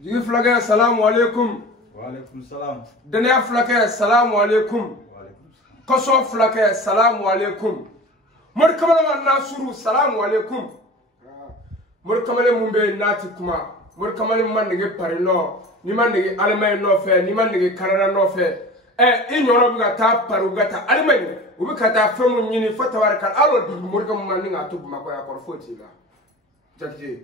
Jigi fulakɛ salamu alaikum. Wa alaikum salam. Daniya fulakɛ salamu alaikum. Kɔsɔn fulakɛ salamu alaikum. Mori kamalen Nasuru salamu alaikum. Mori kamalen mun bɛ nati kuma. Mori kamalen ma nege Paris nɔ, ni ma nege Allemagne nɔfɛ, ni ma nege Canada nɔfɛ. I ɲɔgɔnna bɛ ka taa Paris u bɛ taa Allemagne u bɛ ka taa fɛn mun ɲini fo tabarikala al'o dugu mori kamalen ni k'a to Bamakɔ yan kɔrɔ foyi t'i la. Jakite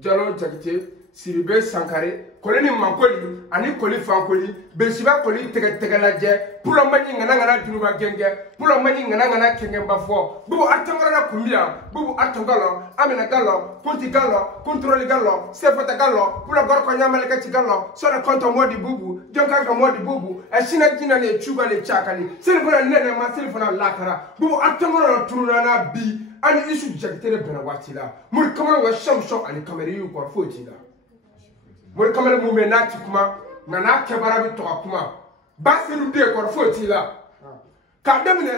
Jalo Jakite Siribe Sankare Kolini Mankoli ani Koli Fankoli Besiba Koli tɛgɛ lajɛ Pulomani ngana dunuba genge Pulomani ngana kenge bafo bubu atangara kumbia bubu atangalo amina galo kunti galo contrôle galo sefata galo pula gorko nyamale kati galo sona konto modi bubu jonka ka modi bubu ashina jina le chuba le chakali selfona nene ma selfona lakara bubu atangara turuna na bi ani isu Jakitere bena watila muri kamara wa shamsho ani kamera yu kwa fotila muri kamara mu menati kuma nana kebara bi to kuma basiru de kwa fotila ka demine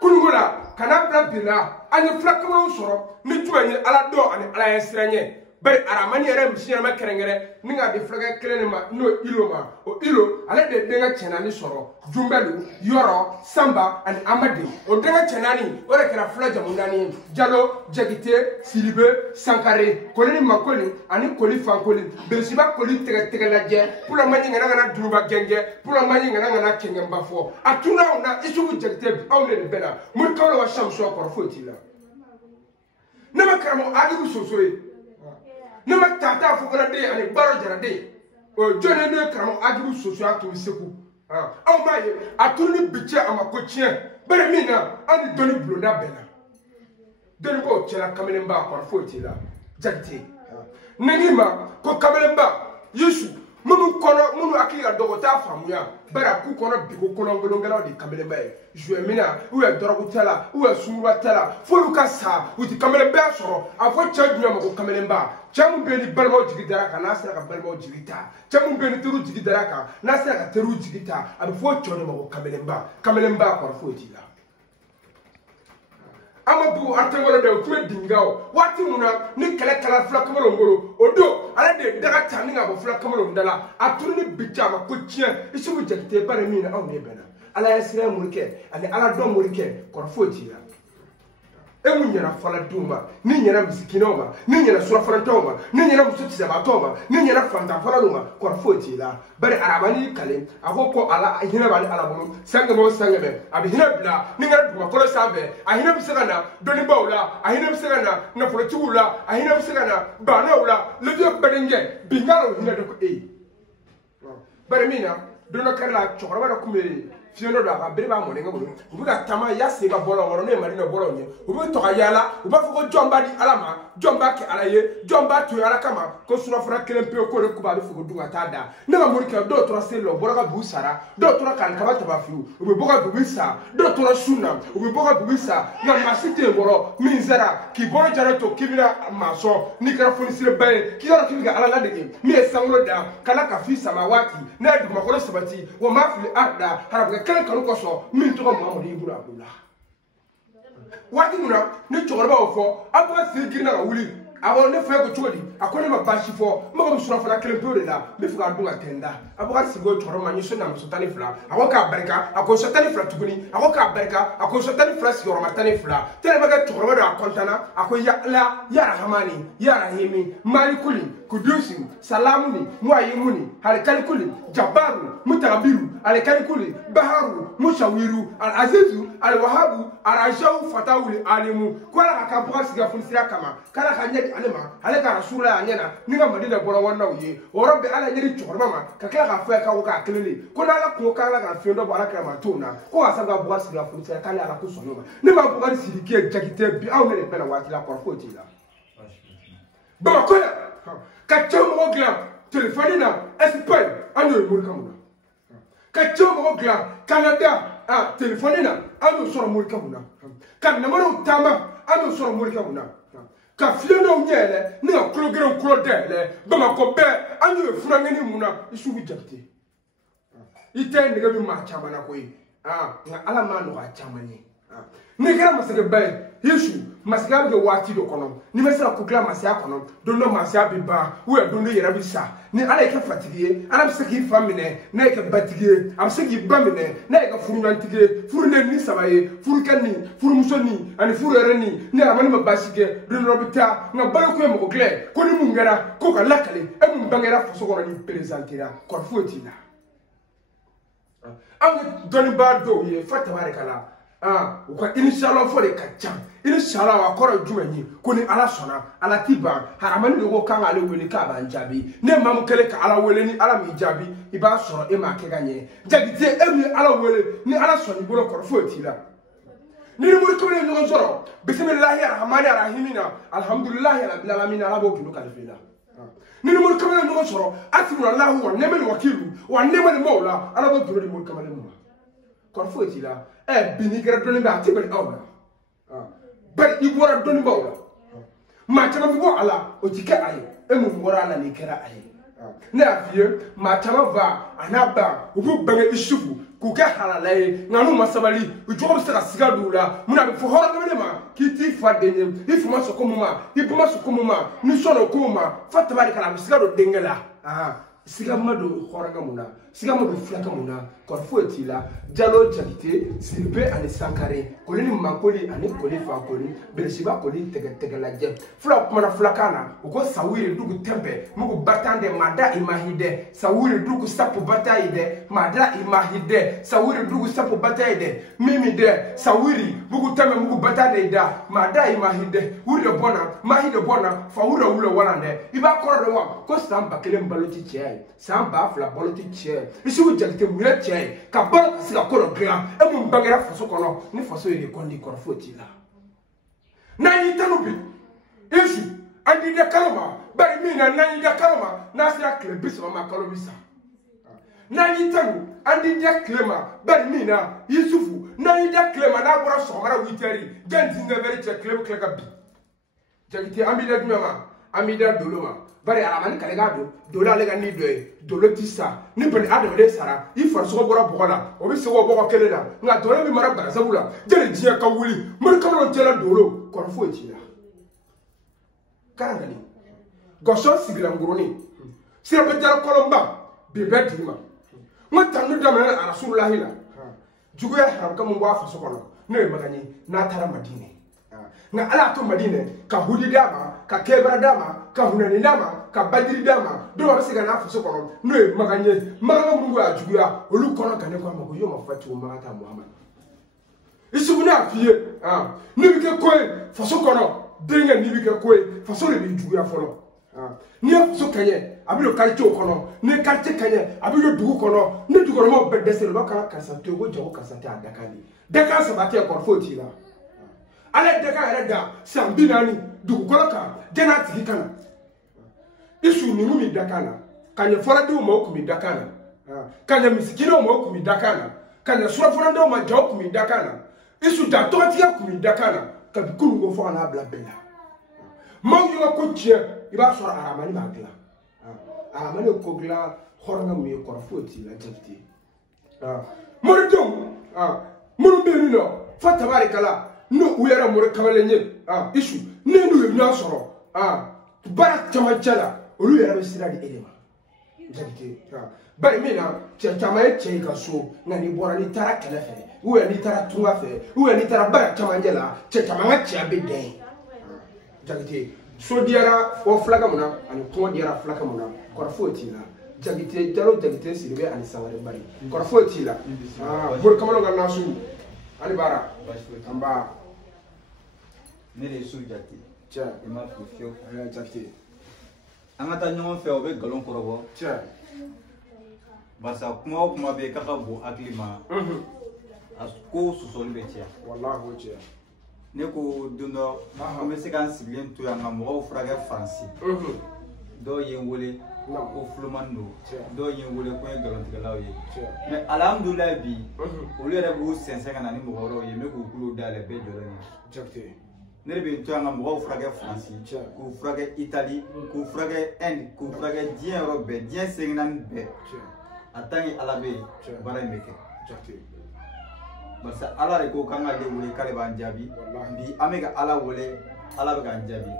kunugula kana blabila ani flakamara soro ni tuani ala do ani ala yesrenye bari aramani yere mishina ma kerengere ninga di flaga kelenema no ilo ma o ilo ale de denga chenani soro jumbelu yoro samba and amadi o denga chenani ore kera flaja munani Jalo Jakite Siribe Sankare Kolini Makoli ani Koli Fankoli Besiba Koli tege laje pula mani ngana dunuba genge pula mani ngana kenge mbafo atuna una isubu Jakite awle de bela mun kawla wa shamso ko fotila nama karamo agibu sosoye nama tata fukara de ani baro jara de o jone ne karamo agibu sosoya to seku aw ma ye atuni biche amako chien bere mina ani doni blonda bela doni ko chela kamenemba ko fotila Jakite nagima ko kamenemba Yesu munu kono munu akira dogota famuya bara ku kono biko kono ngolongala de kamenemba jouer mina ou e dorogutela ou e sumuratela folu ka sa uti kamenemba soro afo chadnya mo ko kamenemba chamu beni balmo jigidara ka nasira ka balmo jigita chamu beni teru jigidara ka nasira ka teru jigita abi fo chone mo ko kamenemba ko fotila amabu atangolo de kuma dingao wati muna ni kala flakamolo ngoro odo ala de daga tani ngabo flakamolo ndala atuni bija ma ko chien isubu Jakite bare mina aw ne bena ala yasira mulke ani ala do mulke ko foti la emu nyana fala duma ni nyana misikinoma ni nyana sura farantoma ni nyana musuti sabatoma ni nyana fanta fala duma ko foti la bare arabani kale akoko ala hina bali ala bulu sangamo sangame abi hina bla ni ngara duma ko sambe ahina bisagana doni bawla ahina bisagana na folotula ahina bisagana banawla lejo bedenge bingalo hina de ko bare mina dono kala chokora ba kumeri fiendo da ba bere ba mo nenga bulu ubuga tama ya se ba bolo woro ne mari no bolo nye ubu to ka yala uba fuko jomba di alama jomba ke alaye jomba to yala kama ko sura fura kelempe ko re kuba fuko dunga tada ne ba morika do to selo boroga busara do to kan kaba taba fiu ubu boga bubisa do to suna ubu boga bubisa na masite boro minzara ki boro jare to kibira maso ni kara fonisire baye ki yoro kibiga ala de mi esanglo da kala ka fi samawati na du makolo sabati wa mafli ada harabuga kan kanu koso min to Muhammadu ibn Abdullah wati muna ni chogorba ofo abwa sigirna ga wuli abo ne fa ko chodi akone ma bashi fo ma ko sura fara kelen pore la mi fuka dunga tenda abwa sigo choro ma nyiso na musotani fla awoka barka ako sotani fla tuguni awoka barka ako sotani fla sigoro matani fla tele baga chogorba da kontana ako ya la ya rahmani ya rahimi malikuli kudusi salamuni muayimuni halikalikuli jabaru mutabiru alikalikuli baharu mushawiru alazizu alwahabu arajau fatawuli alimu kwala akabwa siga funsira kama kala kanyadi alema aleka rasula anyana ninga madina bola wanna uye orobe ala nyeri chorma ma kakala ka fa ka wuka kelele ko na ala ko kala ka fiendo bola kama tona ko asanga bwa siga funsira kala ala kusonoma ni ma bwa sirike Jakite bi aw ne bela watila ko fotila ba ko ka chomo glam telefoni na Espagne anu mo kamuna ka chomo glam Canada telefoni na anu soro mo kamuna ka namaro tama anu soro mo kamuna ka fieno nyele ni oklogero klodele bama ko be anu efurangeni muna isubu Jakite ite ndega bi ma chama na koyi nga ala ma no ga chama ni ne kɛra masakɛ ba ye Yesu masakɛ bɛ kɛ waati dɔ kɔnɔ ni bɛ se ka ko kila masaya kɔnɔ don dɔ masaya bɛ ban don dɔ yɛrɛ bɛ sa ni ala ye kɛ fatigi ye ala bɛ se k'i fa minɛ n'a ye kɛ batigi ye a bɛ se k'i ba minɛ n'a ye kɛ furuɲɔgɔntigi ye furu ne ni saba ye furukɛ ni furumuso ni ani furu yɛrɛ ni ni aramani ma baasi kɛ don dɔ bɛ taa nka baloko ye mɔgɔ kɛ ko ni mun kɛra ko ka lakale e mun bangera faso kɔnɔ ni perezantera kɔrɔ foyi t'i la anw ye dɔnnibaa dɔw ye fa tabarikala u ka inshallah fɔ de ka ca inshallah a kɔrɔ jumɛn ye ko ni ala sɔnna ala ti ban haramani de ko kan k'ale wele k'a b'an jaabi ne maa min kɛlen ka ala wele ni ala m'i jaabi i b'a sɔrɔ e m'a kɛ ka ɲɛ jagite e min ye ala wele ni ala sɔnna i bolo kɔrɔ foyi t'i la ni mori kelen ye ɲɔgɔn sɔrɔ bisimilahi arahmani arahimina alhamdulilahi rabbil alamin ala b'o gindo kalifa i la ni mori kelen ye ɲɔgɔn sɔrɔ asibunallahu wa ni'mal wakilu wa ni'mal mawla ala b'o gindo di mori kelen ma kɔrɔ foyi t'i la bini kɛra dɔnni bɛ a tɛ bali aw la bari i bɔra dɔnnibaw la maa caman bɛ bɔ a la o ti kɛ a ye e mun bɔra a la n'i kɛra a ye ne y'a f'i ye maa caman fa a n'a ba u b'u bange Isufu k'u kɛ halala ye nka n'u ma sabali u jogo bɛ se ka siga don u la mun na a bɛ fɔ hɔrɔn dama ma k'i t'i fa den ye i fa ma sɔn ko mun ma i ba ma sɔn ko mun ma ni sɔnna ko mun ma fa tabarikala a bɛ siga don denkɛ la siga ma don hɔrɔnkɛ mun na siga ma don fulakɛ mun na kɔrɔ foyi t'i la Jalo Jakite Siribe ani Sankare Koli ni Mankoli ani Koli Fankoli Belesiba Koli tɛgɛlajɛ fulaw kumana fulakan na u ko sawiri dugu tɛnpɛ mugu batan dɛ mada imahide sawiri dugu sapu bata yi dɛ mada imahide sawiri dugu sapu bata yi dɛ mimi dɛ sawiri mugu tɛnpɛ mugu bata de da mada imahide wuri de bɔna mahide bɔna fa wuri wule walan dɛ i b'a kɔrɔ dɔn wa ko san 1000 balo ti cɛ ye san 2000 balo ti cɛ ye Isufu Jakite mun ye cɛ ye ka balo ka se ka ko dɔ dilan e mun bangera faso kɔnɔ ni faso ye de kɔndi kɔrɔ foyi t'i la n'an y'i tanu bi Yesu an t'i da kalo ma bari min na n'an y'i da kalo ma n'a sera tile 30 ma kalo bi sa n'an y'i tanu an t'i da tile ma bari min na Isufu n'an y'i da tile ma n'a bɔra sɔgɔmada 8 heures jan 19 heures cɛ tile bɛ tila ka bin Jakite an b'i da jumɛn ma an b'i da dolo ma bari aramani kale ga do dolo ale ga ni do ye dolo ti sa ni bani adamade sara i farisogo bɔra bɔgɔ la o bɛ se o bɔgɔ kelen na nka dolo bɛ mara barasabu la jeli diɲɛ ka wuli mori kamalen cɛla dolo kɔrɔ foyi t'i la karangani gɔsɔn sigira nguruni sirabɛ jara kɔlɔnba bi bɛɛ d'i ma n ka tanu daminɛ arasulahi la juguya haramka mun bɔ a faso kɔnɔ n'o ye magani n'a taara madinɛ nka ala to madinɛ ka hudi d'a ma ka kɛbara d'a ma ka hunani d'a ma ka badiri d'a ma dɔw bɛ se ka n'a faso kɔnɔ n'o ye magan ye magan minnu y'a juguya olu kɔnɔ ka ne ko a ma ko y'o ma fɔ cogo magan ta Muhamad Isufu ne y'a f'i ye n'i bɛ kɛ ko ye faso kɔnɔ denkɛ n'i bɛ kɛ ko ye faso de b'i juguya fɔlɔ n'i ye faso ka ɲɛ a bɛ don quartier kɔnɔ n'i ye quartier ka ɲɛ a bɛ don dugu kɔnɔ ni dugukɔnɔmɔgɔw bɛɛ dɛsɛra u b'a kala karisa to yen ko jago karisa tɛ a dakan de dakan saba tɛ kɔrɔ foyi t'i la ala ye dakan yɛrɛ da san 40 dugukɔnɔ kan jɛn'a tigi kana Isu ni mun bɛ dakan na ka ɲɛ fɔlɔdenw ma o tun bɛ dakan na ka ɲɛ misikinɛw ma o tun bɛ dakan na ka ɲɛ surafanadenw ma jaw tun bɛ dakan na Isu da tɔgɔtigiya tun bɛ dakan na kabi kunun ko fɔ ka n'a bila bɛɛ la maaw y'u ka ko tiɲɛ i b'a sɔrɔ aramani b'a dilan aramani ye ko dilan hɔrɔnkɛ mun ye kɔrɔ foyi t'i la Jakite moridenw minnu bɛ yen nɔ fo tabarikala n'u yɛrɛ mori kamalen ye Isu ne n'u ye ɲɔgɔn sɔrɔ baara caman cɛ la olu yɛrɛ bɛ sira di e de ma Jakite bari min na cɛ caman ye cɛ yi ka so nka n'i bɔra n'i taara kɛlɛ fɛ n'i taara tunga fɛ n'i taara baara camancɛ la cɛ caman ka cɛya bɛ dɛn Jakite so diyara fɔ fulakɛ mun na ani kɔngɔ diyara fulakɛ mun na kɔrɔ foyi t'i la Jakite Jalo Jakite Siribe ani Sankare Bari kɔrɔ foyi t'i la mori kamalen ka nasu ani baara an ba ne de ye Isufu Jakite cɛ i m'a fo fiyewu Jakite an ka taa ɲɔgɔn fɛ o bɛ nkalon kɔrɔbɔ cɛ barisa kuma o kuma bɛ yen k'a ka bon hakili ma a ko sɔsɔli bɛ caya walahi o cɛ ne ko don dɔ an bɛ se k'an sigilen to yan nka mɔgɔw furakɛ Faransi dɔw ye n wele ko fulomani don dɔw ye n wele ko n ye nkalontigɛlaw ye mais alhamdulilayi bi olu yɛrɛ b'u sɛnsɛn ka na ni mɔgɔ wɛrɛw ye n bɛ k'u kulo dayɛlɛ bɛɛ jɔlen ye ne de bɛ to yan ka mɔgɔw furakɛ Faransi k'u furakɛ Itali k'u furakɛ Inde k'u furakɛ diɲɛ yɔrɔ bɛɛ diɲɛ 5 naani bɛɛ en tant que ala bɛ yen baara in bɛ kɛ parce que ala de ko kan ka le wele k'ale b'an jaabi bi an bɛ ka ala wele ala bɛ k'an jaabi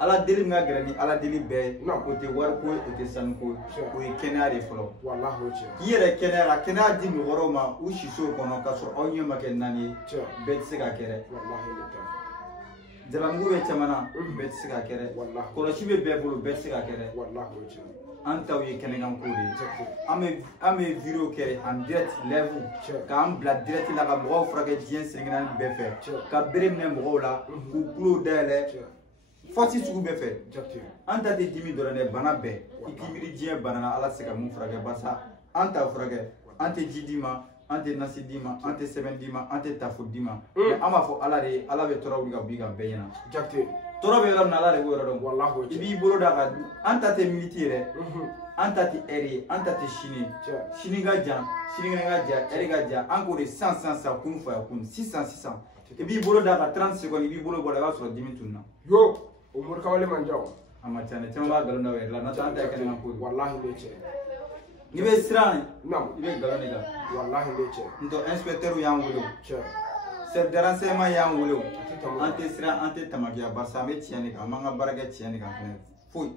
ala deli min ka gɛrɛ ni ala deli bɛɛ o tɛ wariko ye o tɛ sanuko ye o ye kɛnɛya de fɔlɔ k'i yɛrɛ kɛnɛya ka kɛnɛya di mɔgɔ wɛrɛw ma u siso kɔnɔ k'a sɔrɔ aw ɲɛ ma kɛ naani ye bɛɛ tɛ se ka kɛ dɛ jalanmugu bɛ caman na bɛɛ tɛ se ka kɛ dɛ kɔlɔsi bɛ bɛɛ bolo bɛɛ tɛ se ka kɛ dɛ an taw ye kɛnɛkan ko de ye an bɛ video kɛ en direct live k'an bila direct la ka mɔgɔw furakɛ diɲɛ sɛgɛnnaani bɛɛ fɛ ka bere minɛ mɔgɔw la k'u kulo dayɛlɛ fɔsi sugu bɛɛ fɛ an ta tɛ dimi dɔrɔn dɛ bana bɛɛ i k'i miiri diɲɛ bana na ala tɛ se ka mun furakɛ barisa an t'a furakɛ an tɛ ji d'i ma an tɛ nasi d'i ma an tɛ sɛbɛn d'i ma an tɛ tafo d'i ma mais an b'a fɔ ala de ye ala bɛ tɔɔrɔ wuli ka bɔ i kan bɛɛ ɲɛna tɔɔrɔ bɛ yɔrɔ min na ala de b'o yɔrɔ dɔn i b'i bolo da ka an ta tɛ miniti yɛrɛ an ta tɛ ɛri ye an ta tɛ sini ka jan sinikɛnɛ ka jan ɛri ka jan an k'o de sisan kun fɔ yan kun sisan i b'i bolo da ka 30 secondes i b'i bolo bɔ la i b'a sɔrɔ dimi tununa yo o morikawale man ca a ma ca dɛ caman b'a nkalon da o yɛrɛ la n'o tɛ an ta ye kɛnɛma ko ye wallahi ne cɛ n'i bɛ siran i naam bɛ nkalon de la wallahi ne cɛ n tɔ inspecteur y'an wele o chef de renseignement y'an wele o an tɛ siran an tɛ tamakiya barisa an bɛ tiɲɛ de kan an b'an ka baara kɛ tiɲɛ de kan fɛnɛ foyi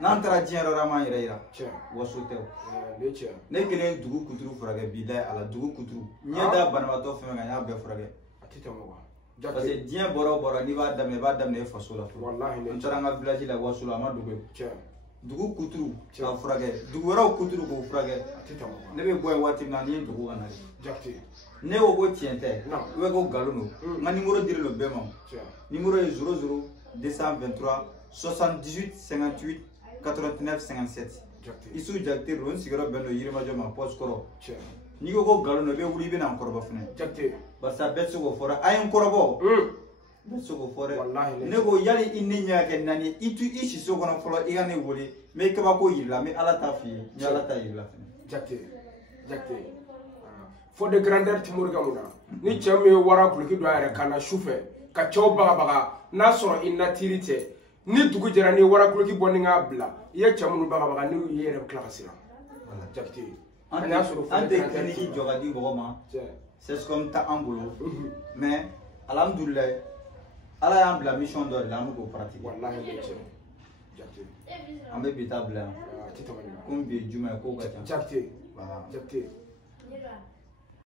n'an taara diɲɛ yɔrɔ la an b'an yɛrɛ yira waso tɛ o ne kelen dugu kuturu furakɛ bilahi ala dugu kuturu ɲɛ da banabaatɔ fɛn fɛn kan n y'a bɛɛ furakɛ parce que diɲɛ bɔra o bɔra n'i b'a daminɛ i b'a daminɛ i faso la fɔlɔ n taara an ka village la waso la a ma dogo dugu kuturu k'a furakɛ dugu wɛrɛw kuturu k'o furakɛ ne bɛ bɔ yen waati min na ni n ye dugu ka na de ne ko ko tiɲɛ tɛ ou bien ko nkalon don n ka numéro dir'o bɛɛ ma numéro ye 00 223 78 58 89 57 Isu Jakite don n sigiyɔrɔ bɛn don Yirimajɔ ma poste kɔrɔ n'i ko ko nkalon don i bɛ wuli i bɛ na n kɔrɔbɔ fɛnɛ barisa bɛɛ tɛ se k'o fɔ dɛ a ye n kɔrɔbɔ bɛɛ tɛ se k'o fɔ dɛ ne ko yali i ni ɲɛ kɛ naani i tu i siso kɔnɔ fɔlɔ i ka ne wele n bɛ kabako yiri la n bɛ ala ta f'i ye ni ala ta yiri la fɛnɛ fo de grandeur ti Morika mun na ni cɛ min ye wara guloki don a yɛrɛ kan na su fɛ ka cɛw bagabaga n'a sɔrɔ i natiri tɛ ni dugu jɛra ni wara guloki bɔ ni k'a bila i ye cɛ minnu bagabaga n'u ye yɛrɛ bɛ tila ka siran Jakite an tɛ clinique jɔ ka di mɔgɔ ma CSCOM t'an bolo mais alhamdulilayi ala y'an bila mission dɔ de la an bɛ k'o pratiquer an bɛ bi ta bila yan komi bi ye juma ye kow ka ca Jakite